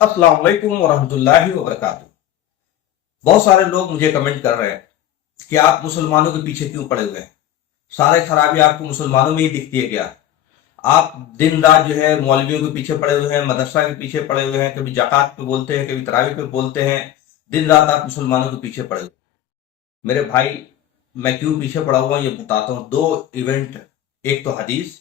अस्सलाम वालेकुम वरहमतुल्लाहि वबरकातुहू। बहुत सारे लोग मुझे कमेंट कर रहे हैं कि आप मुसलमानों के पीछे क्यों पड़े हुए हैं, सारे खराबी आपको मुसलमानों में ही दिखती है क्या? आप दिन रात जो है मौलवियों के पीछे पड़े हुए हैं, मदरसा के पीछे पड़े हुए हैं, कभी ज़कात पे बोलते हैं, कभी तरावी पे बोलते हैं। दिन रात आप मुसलमानों के पीछे पड़े हुए हैं। मेरे भाई, मैं क्यों पीछे पड़ा हुआ हूं ये बताता हूँ। दो इवेंट, एक तो हदीस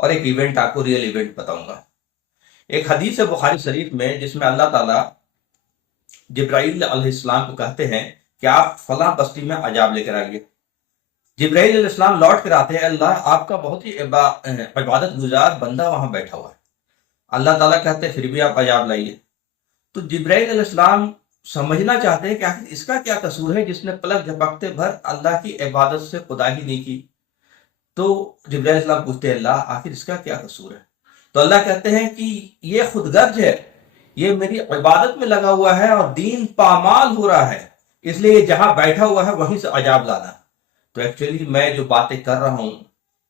और एक इवेंट, आपको रियल इवेंट बताऊंगा। एक हदीस है बुखारी शरीफ में, जिसमें अल्लाह ताला जिब्राइल अलैहिस्सलाम को कहते हैं कि आप फला बस्ती में अजाब लेकर आइए। जिब्राइल अलैहिस्सलाम लौट कर आते हैं, अल्लाह आपका बहुत ही इबादत गुजार बंदा वहां बैठा हुआ है। अल्लाह ताला कहते हैं फिर भी आप अजाब लाइए। तो जिब्राइल अलैहिस्सलाम समझना चाहते हैं कि आखिर इसका क्या कसूर है जिसने पलक झपकते भर अल्लाह की इबादत से खुदा ही नहीं की। तो जिब्राइल अलैहिस्सलाम पूछते हैं अल्लाह आखिर इसका क्या कसूर है? तो अल्लाह कहते हैं कि ये खुदगर्ज है, ये मेरी इबादत में लगा हुआ है और दीन पामाल हो रहा है, इसलिए ये जहां बैठा हुआ है वहीं से अजाब लाना। तो एक्चुअली मैं जो बातें कर रहा हूं,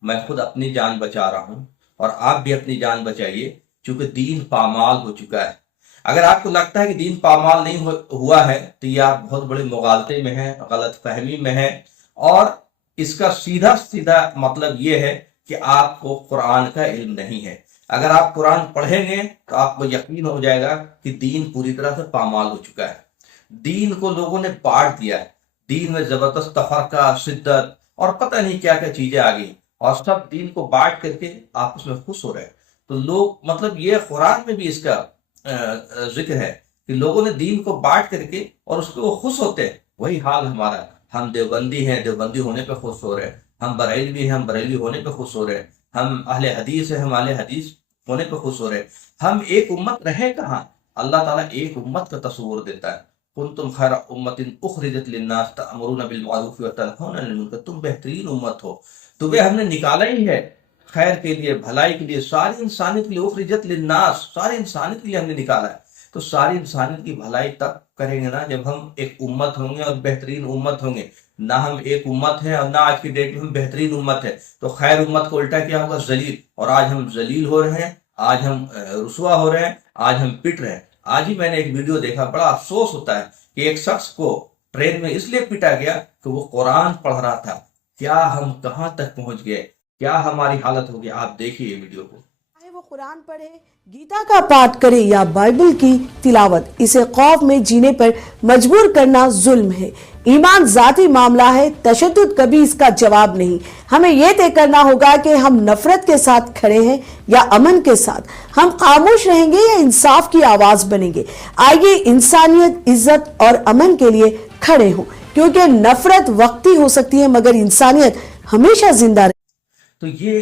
मैं खुद अपनी जान बचा रहा हूं और आप भी अपनी जान बचाइए, क्योंकि दीन पामाल हो चुका है। अगर आपको लगता है कि दीन पामाल नहीं हुआ है तो ये आप बहुत बड़े मुगालते में हैं, गलत फहमी में हैं। और इसका सीधा सीधा मतलब ये है कि आपको कुरान का इल्म नहीं है। अगर आप कुरान पढ़ेंगे तो आपको यकीन हो जाएगा कि दीन पूरी तरह से पामाल हो चुका है। दीन को लोगों ने बांट दिया है, दीन में जबरदस्त तफरका, शिद्दत और पता नहीं क्या क्या चीजें आ गई, और सब दीन को बांट करके आपस में खुश हो रहे हैं। तो लोग, मतलब ये कुरान में भी इसका जिक्र है कि लोगों ने दीन को बांट करके और उसको वो खुश होते हैं। वही हाल हमारा है। हम देवबंदी हैं, देवबंदी होने पे खुश हो रहे हैं। हम बरेलवी हैं, हम बरेलवी होने पे खुश हो रहे हैं। हम अहले हदीस हैं, हम अहले हदीस होने पे खुश हो रहे हैं। हम एक उम्मत रहे कहाँ? अल्लाह ताला एक उम्मत का तस्वूर देता है, कुंतुम खैरा उम्मतिन उखरिजत लिन्नास तअमुरूना बिल मारूफ व तनहौना अनिल मुनकर। तुम बेहतरीन उम्मत हो, तुम्हें हमने निकाला ही है खैर के लिए, भलाई के लिए, सारी इंसानियत के लिए। उखरिजत लिन्नास, सारी इंसानियत के लिए हमने निकाला है। तो सारी इंसानियत की भलाई तब करेंगे ना जब हम एक उम्मत होंगे और बेहतरीन उम्मत होंगे। ना हम एक उम्मत है और ना आज की डेट में हम बेहतरीन उम्मत है। तो खैर उम्मत को उल्टा क्या होगा? जलील। और आज हम जलील हो रहे हैं, आज हम रुसवा हो रहे हैं, आज हम पिट रहे हैं। आज ही मैंने एक वीडियो देखा, बड़ा अफसोस होता है कि एक शख्स को ट्रेन में इसलिए पिटा गया कि वो कुरान पढ़ रहा था। क्या हम कहां तक पहुंच गए, क्या हमारी हालत होगी? आप देखिए ये वीडियो को। चाहे वो कुरान पढ़े, गीता का पाठ करे या बाइबल की तिलावत, इसे खौफ में जीने पर मजबूर करना जुल्म है। ईमान जाती मामला है, तशद्दुद कभी इसका जवाब नहीं। हमें यह तय करना होगा कि हम नफरत के साथ खड़े हैं या अमन के साथ। हम खामोश रहेंगे या इंसाफ की आवाज बनेंगे। आइए इंसानियत, इज्जत और अमन के लिए खड़े हों, क्योंकि नफरत वक्ती हो सकती है मगर इंसानियत हमेशा जिंदा। तो ये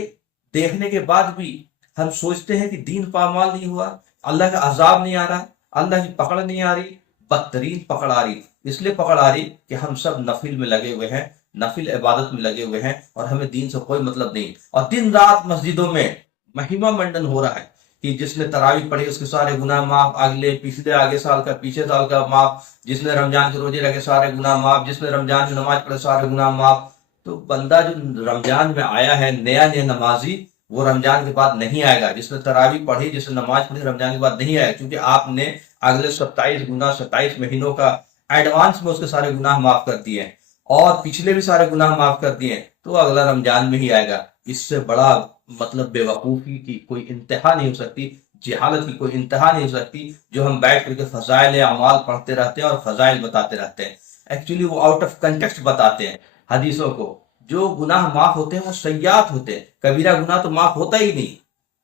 देखने के बाद भी हम सोचते हैं कि दीन पामाल नहीं हुआ, अल्लाह का अजाब नहीं आ रहा, अल्लाह की पकड़ नहीं आ रही। बदतरीन पकड़ आ रही, इसलिए पकड़ आ रही कि हम सब नफिल में लगे हुए हैं, नफिल इबादत में लगे हुए हैं और हमें दीन से कोई मतलब नहीं। और दिन रात मस्जिदों में महिमा मंडन हो रहा है कि जिसने तरावी पढ़ी उसके सारे गुनाह माफ, अगले पिछले आगे साल का पीछे साल का माफ, जिसने रमजान के रोजे रखे सारे गुनाह माफ, जिसने रमजान की नमाज पढ़े सारे गुनाह माफ। तो बंदा जो रमजान में आया है, नया नया नमाजी, वो रमजान के बाद नहीं आएगा। जिसने तरावी पढ़ी, जिसने नमाज पढ़ी, रमजान के बाद नहीं आएगा, क्योंकि आपने अगले 27 महीनों का एडवांस में उसके सारे गुनाह माफ कर दिए और पिछले भी सारे गुनाह माफ कर दिए, तो अगला रमजान में ही आएगा। इससे बड़ा मतलब बेवकूफी की कोई इंतहा नहीं हो सकती, जहालत की कोई इंतहा नहीं हो सकती, जो हम बैठ करके फजाइल अमाल पढ़ते रहते हैं और फजाइल बताते रहते हैं। एक्चुअली वो आउट ऑफ कंटेक्स्ट बताते हैं हदीसों को। जो गुनाह माफ होते हैं वो सय्यात होते हैं, कबीरा गुनाह तो माफ होता ही नहीं।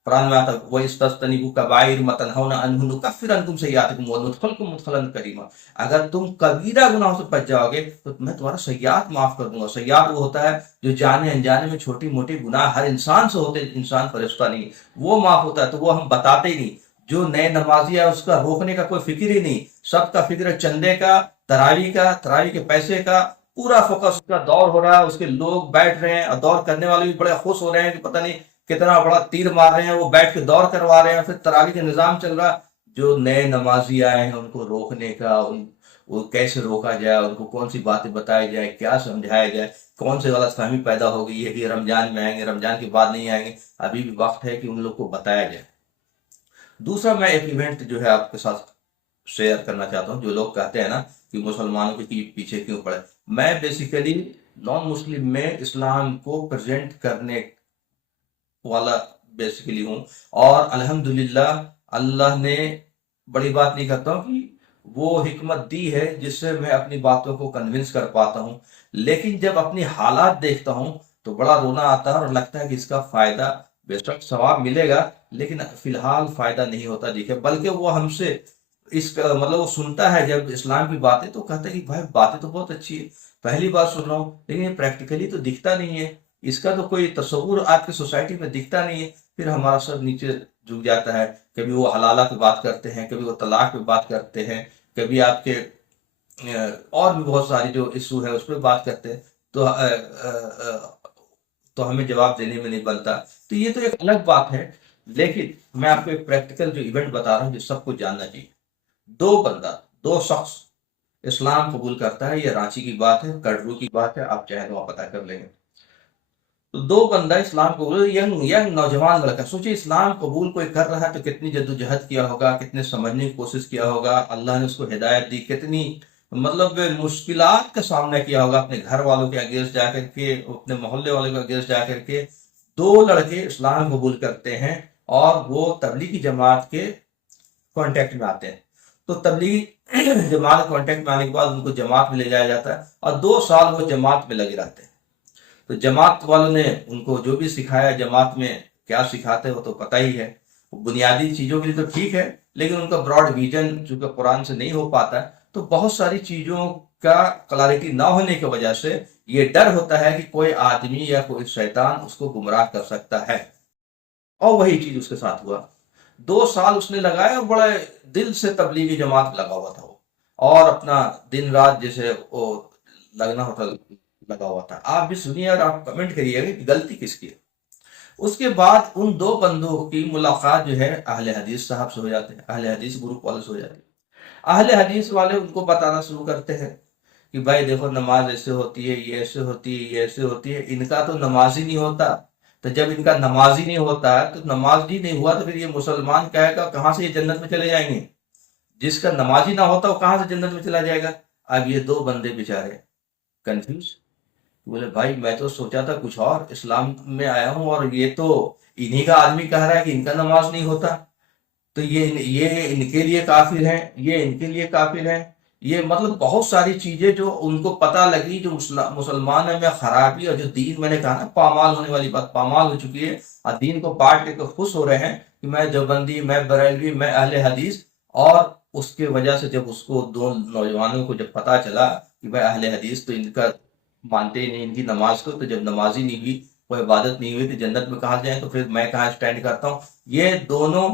कुरान में आता है वइस्तस्तनिबू कबाइर मा तनहौना अन्हु नुकफ्फिर अन्कुम सय्यातिकुम व नुदखिलकुम मुदखलन करीमा। अगर तुम कबीरा गुनाहों से बच जाओगे तो मैं तुम्हारा सय्यात माफ कर दूंगा। सय्यात वो होता है जो जाने अनजाने में छोटी मोटी गुनाह हर इंसान से होते, इंसान फरिश्ता नहीं, वो माफ होता है। तो वो हम बताते ही नहीं। जो नए नमाजी है उसका रोकने का कोई फिक्र ही नहीं, सबका फिक्र चंदे का, तरावी का, तरावी के पैसे का, पूरा फोकस उसका दौर हो रहा है। उसके लोग बैठ रहे हैं और दौर करने वाले भी बड़े खुश हो रहे हैं कि पता नहीं कितना बड़ा तीर मार रहे हैं, वो बैठ के दौर करवा रहे हैं। फिर तरावी का निजाम चल रहा है। जो नए नमाजी आए हैं उनको रोकने का, वो कैसे रोका जाए, उनको कौन सी बातें बताई जाए, क्या समझाया जाए, कौन से गलतफहमी पैदा हो गई है कि रमजान में आएंगे, रमजान के बाद नहीं आएंगे, अभी भी वक्त है कि उन लोग को बताया जाए। दूसरा मैं एक इवेंट जो है आपके साथ शेयर करना चाहता हूँ। जो लोग कहते हैं ना कि मुसलमानों के पीछे क्यों पड़े, मैं बेसिकली नॉन मुस्लिम में इस्लाम को प्रेजेंट करने वाला बेसिकली हूँ। और अल्हम्दुलिल्लाह अल्लाह ने, बड़ी बात नहीं करता हूँ कि वो हिकमत दी है जिससे मैं अपनी बातों को कन्विंस कर पाता हूँ, लेकिन जब अपनी हालात देखता हूँ तो बड़ा रोना आता है और लगता है कि इसका फायदा, बेशक सवाब मिलेगा लेकिन फिलहाल फायदा नहीं होता दिखे, बल्कि वो हमसे मतलब वो सुनता है जब इस्लाम की बातें तो कहता है कि भाई बातें तो बहुत अच्छी है, पहली बार सुन रहा हूँ, लेकिन ये प्रैक्टिकली तो दिखता नहीं है, इसका तो कोई तस्वुर आपकी सोसाइटी में दिखता नहीं है। फिर हमारा सर नीचे झुक जाता है। कभी वो हलाला पे बात करते हैं, कभी वो तलाक पे बात करते हैं, कभी आपके और भी बहुत सारी जो इशू है उस पर बात करते हैं, तो हमें जवाब देने में नहीं बनता। तो ये तो एक अलग बात है, लेकिन मैं आपको एक प्रैक्टिकल जो इवेंट बता रहा हूँ जो सबको जानना चाहिए। दो शख्स इस्लाम कबूल करता है, ये रांची की बात है, कटरू की बात है, आप चाहे तो आप पता कर लेंगे। तो दो बंदा इस्लाम कबूल, यंग यंग नौजवान लड़का, सोचिए इस्लाम कबूल कोई कर रहा है तो कितनी जद्दोजहद किया होगा, कितने समझने की कोशिश किया होगा, अल्लाह ने उसको हिदायत दी, कितनी मतलब मुश्किलात का सामना किया होगा, अपने घर वालों के अगेंस्ट जाकर के, अपने मोहल्ले वालों के अगेंस्ट जाकर के। दो लड़के इस्लाम कबूल करते हैं और वो तबलीगी जमात के कांटेक्ट में आते हैं। तो तबलीगी जमात कांटेक्ट में आने के बाद उनको जमात में ले जाया जाता है और 2 साल वो जमात में लगे रहते हैं। तो जमात वालों ने उनको जो भी सिखाया, जमात में क्या सिखाते हैं वो तो पता ही है, बुनियादी चीजों के लिए तो ठीक है, लेकिन उनका ब्रॉड विजन चूंकि कुरान से नहीं हो पाता है, तो बहुत सारी चीजों का क्लैरिटी ना होने की वजह से ये डर होता है कि कोई आदमी या कोई शैतान उसको गुमराह कर सकता है। और वही चीज उसके साथ हुआ। 2 साल उसने लगाया और बड़े दिल से तबलीगी जमात लगा हुआ था वो, और अपना दिन रात जैसे वो लगना होता लगा हुआ था। आप भी सुनिए और आप कमेंट करिएगा कि गलती किसकी है। उसके बाद उन दो बंदों की मुलाकात जो है अहले हदीस साहब से हो जाते हैं, अहले हदीस ग्रुप वाले से हो जाती है। अहले हदीस वाले उनको बताना शुरू करते हैं कि भाई देखो नमाज ऐसे होती है, ये ऐसे होती है, ये ऐसे होती है, इनका तो नमाज ही नहीं होता। तो जब इनका नमाज ही नहीं होता है, तो नमाज ही नहीं हुआ तो फिर ये मुसलमान कहेगा कहाँ से ये जन्नत में चले जाएंगे? जिसका नमाज ही ना होता वो कहाँ से जन्नत में चला जाएगा? अब ये दो बंदे बेचारे कंफ्यूज, बोले भाई मैं तो सोचा था कुछ और, इस्लाम में आया हूँ और ये तो इन्हीं का आदमी कह रहा है कि इनका नमाज नहीं होता, तो ये इनके लिए काफिर हैं, ये इनके लिए काफिर हैं। ये मतलब बहुत सारी चीजें जो उनको पता लगी, जो मुसलमान में खराबी, और जो दीन, मैंने कहा ना पामाल होने वाली बात, पामाल हो चुकी है और दीन को बांट के खुश हो रहे हैं कि मैं देवबंदी, मैं बरेलवी, मैं अहले हदीस। और उसके वजह से जब उसको दो नौजवानों को जब पता चला कि भाई अहले हदीस तो इनका मानते ही नहीं इनकी नमाज को, तो जब नमाज ही नहीं हुई, कोई इबादत नहीं हुई, तो जन्नत में कहाँ जाए, तो फिर मैं कहाँ स्टैंड करता हूँ। ये दोनों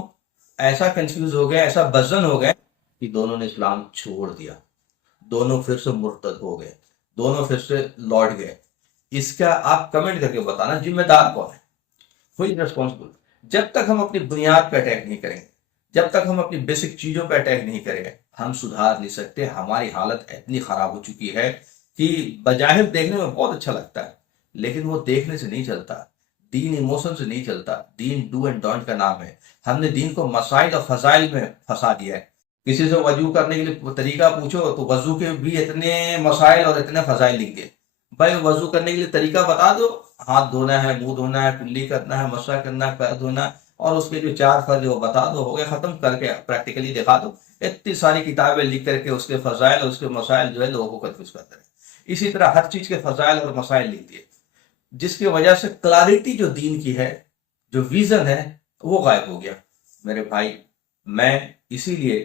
ऐसा कंफ्यूज हो गए, ऐसा बजन हो गए कि दोनों ने इस्लाम छोड़ दिया, दोनों फिर से मुर्तद हो गए, दोनों फिर से लौट गए। इसका आप कमेंट करके बताना जिम्मेदार कौन है, हुई रिस्पॉन्सिबल। जब तक हम अपनी बुनियाद पे अटैक नहीं करेंगे, जब तक हम अपनी बेसिक चीजों पे अटैक नहीं करेंगे, हम सुधार नहीं सकते। हमारी हालत इतनी खराब हो चुकी है कि बजाहिर देखने में बहुत अच्छा लगता है, लेकिन वो देखने से नहीं चलता। दीन इमोशन से नहीं चलता, दीन डू एंड डोंट का नाम है। हमने दीन को मसाइल और फजाइल में फंसा दिया है। किसी से वजू करने के लिए तरीका पूछो तो वजू के भी इतने मसाइल और इतने फजाइल लिख दिए। भाई वजू करने के लिए तरीका बता दो, हाथ धोना है, मुंह धोना है, कुल्ली करना है, मसा करना है, पैर धोना, और उसके जो 4 फर्ज वो बता दो, हो गया खत्म, करके प्रैक्टिकली दिखा दो। इतनी सारी किताबें लिख करके उसके फजाइल और उसके मसाइल जो है लोगों को कंफ्यूज करते रहे। इसी तरह हर चीज के फजाइल और मसाइल लिख दिए, जिसकी वजह से क्लैरिटी जो दीन की है, जो विजन है, वो गायब हो गया। मेरे भाई, मैं इसीलिए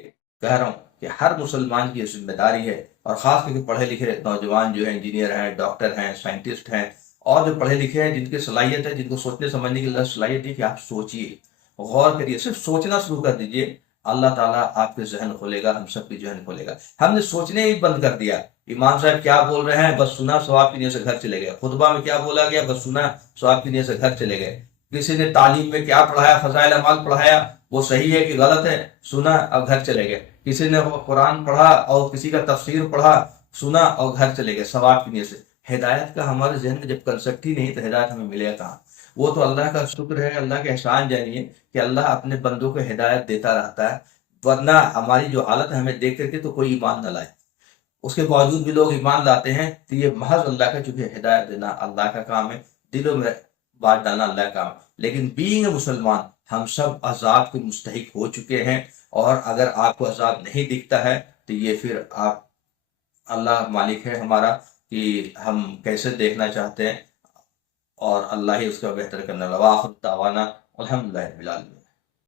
कह रहा हूं कि हर मुसलमान की जिम्मेदारी है, और खास करके पढ़े लिखे नौजवान जो है, इंजीनियर हैं, डॉक्टर हैं, साइंटिस्ट हैं, और जो पढ़े लिखे हैं, जिनकी सलाहियत है, जिनको सोचने समझने की सलाहियत है, कि आप सोचिए, गौर करिए, सिर्फ सोचना शुरू कर दीजिए, अल्लाह ताला आपके जहन खोलेगा, हम सबके जहन खोलेगा। हमने सोचने ही बंद कर दिया। इमाम साहब क्या बोल रहे हैं, बस सुना, सवाब की नीयत से घर चले गए। खुतबा में क्या बोला गया, बस सुना, सवाब की नीयत से घर चले गए। किसी ने तालीम में क्या पढ़ाया, फजाइल अमाल पढ़ाया, वो सही है कि गलत है, सुना और घर चले गए। किसी ने कुरान पढ़ा और किसी का तफसीर पढ़ा, सुना और घर चले गए सवाब की नीयत से। हिदायत का हमारे जहन में जब कंसेप्ट ही नहीं, तो हिदायत हमें मिलेगा कहाँ? वो तो अल्लाह का शुक्र है, अल्लाह के एहसान जानिए कि अल्लाह अपने बंदों को हिदायत देता रहता है। ورنہ ہماری جو حالت ہے ہمیں دیکھ کر کے تو کوئی ایمان نہ لائے. اس کے باوجود بھی لوگ ایمان لاتے ہیں تو یہ محض اللہ کا چونکہ ہدایت دینا اللہ کا کام ہے، دلوں میں بات ڈالنا اللہ کا کام. لیکن بینگ مسلمان ہم سب عذاب کے مستحق ہو چکے ہیں، اور اگر آپ کو عذاب نہیں دکھتا ہے تو یہ پھر آپ اللہ مالک ہے ہمارا کہ ہم کیسے دیکھنا چاہتے ہیں، اور اللہ ہی اس کا بہتر کرنے والا. وآخر دعوانا الحمدللہ رب العالمین.